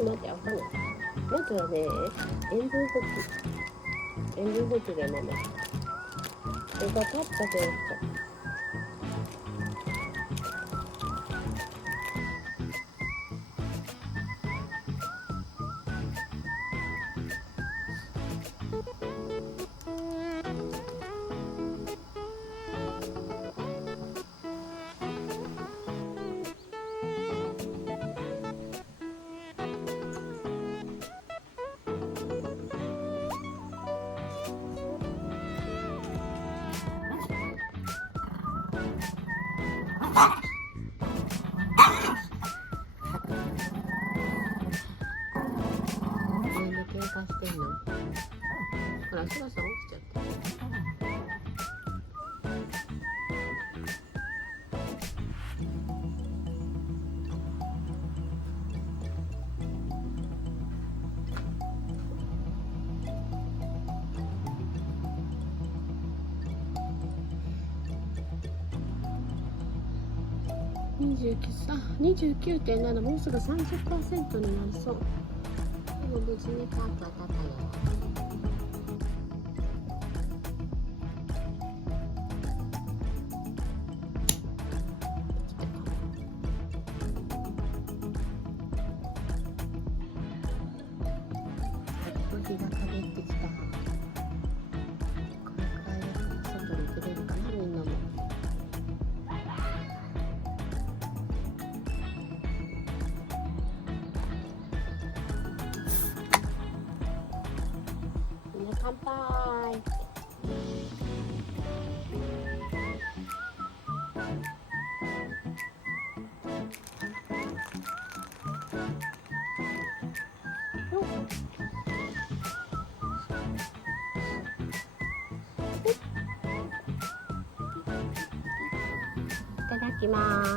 と待って、開かない。まずはね、塩分補給。塩分補給で飲む。これが立ったテスト。なんで喧嘩してんの？ほら、そろそろ起きちゃって。29.7、もうすぐ 30% になりそう。でも無事にカート当たったよ。日が陰ってきた。これくらいで外に出れるかな、みんなも。みんな乾杯。いただきます。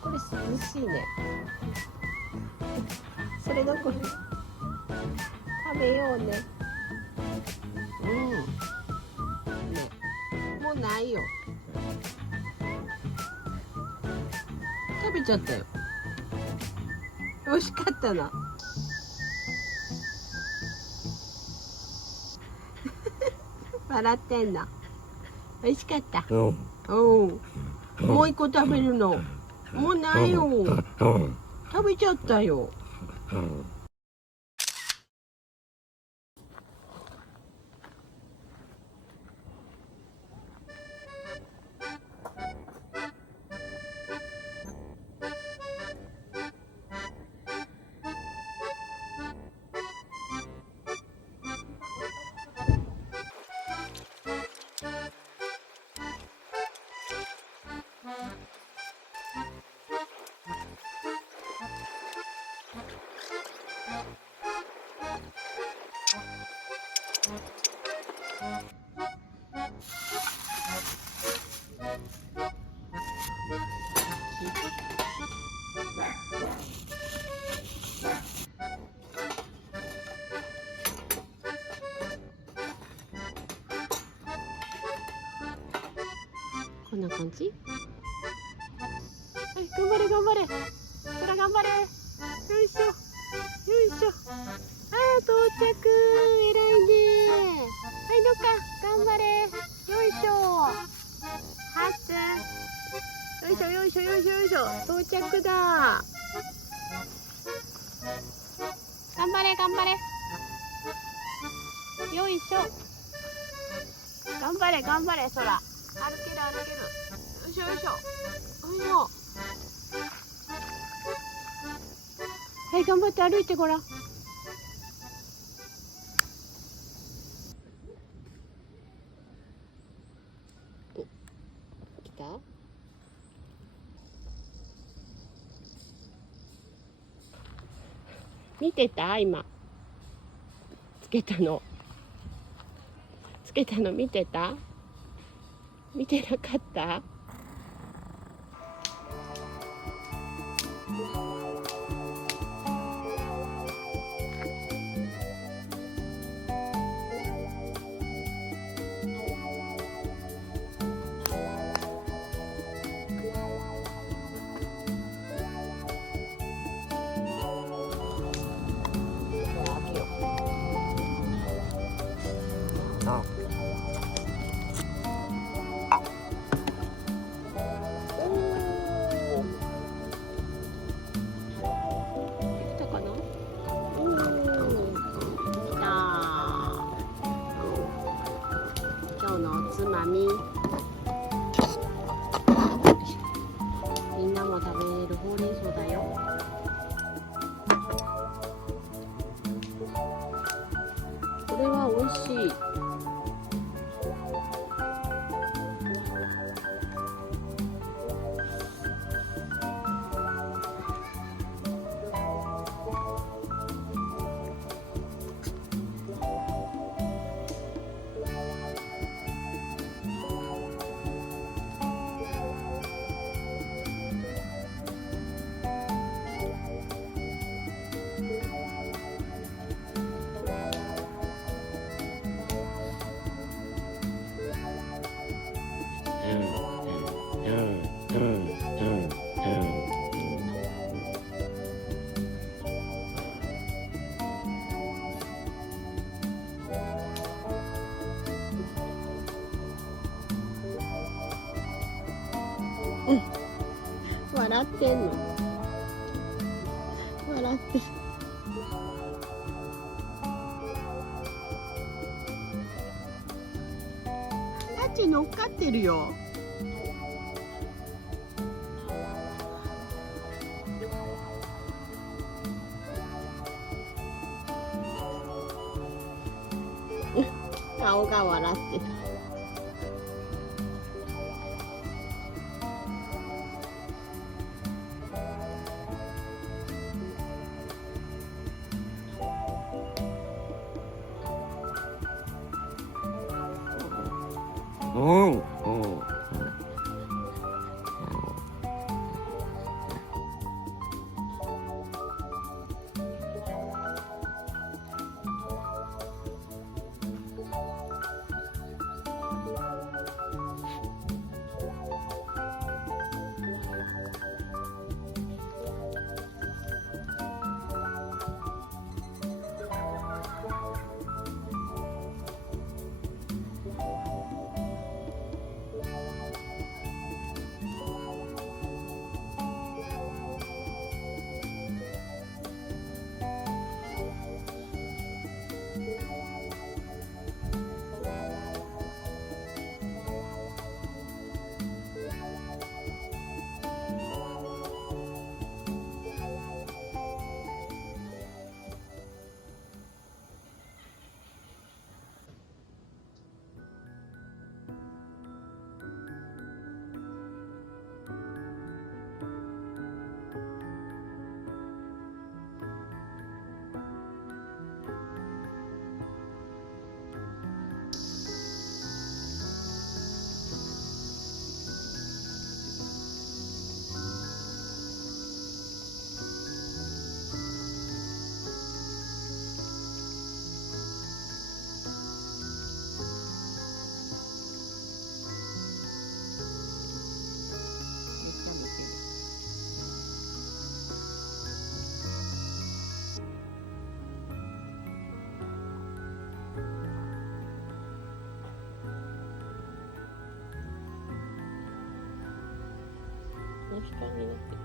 これ涼しいね。それどころ食べようね。ね、もうないよ。食べちゃったよ。美味しかったな。笑ってんな。美味しかった。もう一個食べるの。もうないよ。食べちゃったよ。こんな感じ。はい、頑張れ頑張れ。そら頑張れ。よいしょ。よいしょ。到着。偉いね。はい、どっか頑張れ。よいしょ。はっつん。よいしょよいしょよいしょよいしょ。到着だ。頑張れ頑張れ。よいしょ。頑張れ頑張れ、そら。歩ける歩ける。よいしょよいしょ。よいしょ。はい、頑張って歩いてごらん。来た？見てた？今つけたの。つけたの見てた？見てなかった？ほうれん草だよ。これは美味しい。笑ってんの。笑ってる。タッチ乗っかってるよ。顔が笑ってる。の下になってる。